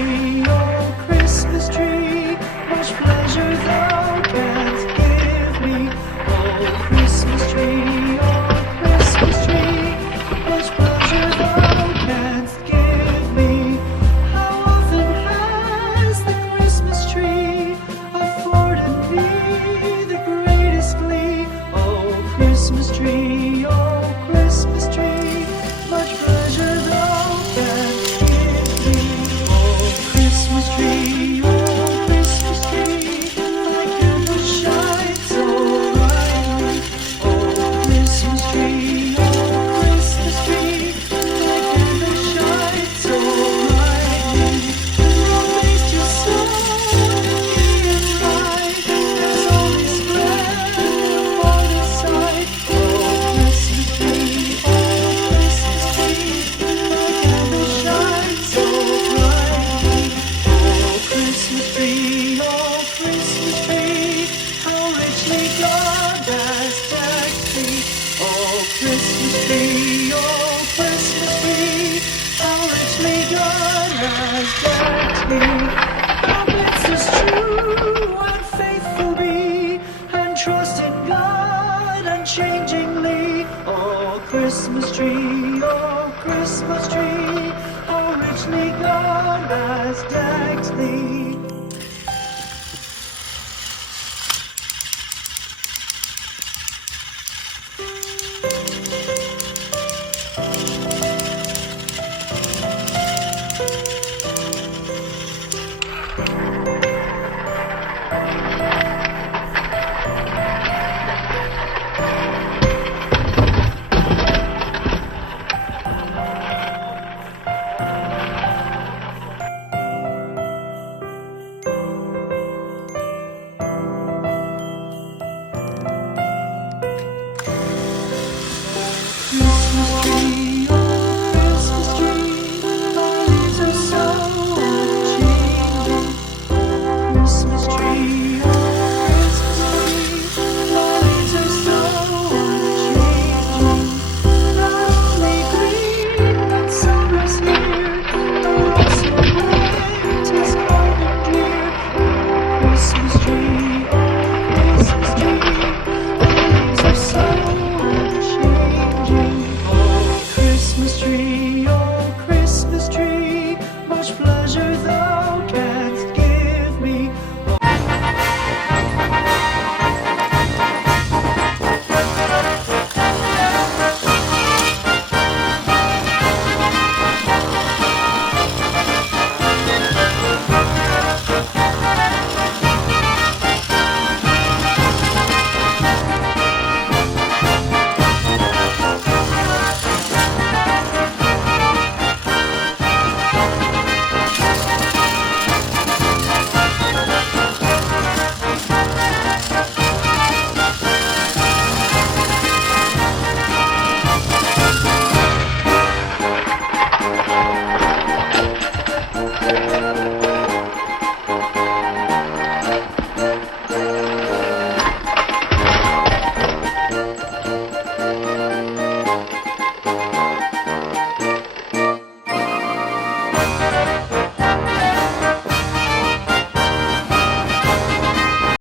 tree, oh Christmas tree, much pleasure thou canst give me. Oh Christmas tree, much pleasure thou canst give me. How often has the Christmas tree afforded me the greatest glee? Oh Christmas tree, much pleasure thou canst give me. Oh Christmas tree, thy candles shine so brightly. Oh Christmas tree, thy candles shine so brightly. Thou makest your sun and bright, as all is spread upon the side. Oh Christmas tree, thy candles shine so brightly. Oh Christmas tree, how richly God has decked thee. Oh Christmas tree, how richly God has decked thee. Thou biddst us true and faithful be, and trust in God unchangingly. Oh Christmas tree, how richly God has decked thee. Christmas tree, much pleasure thou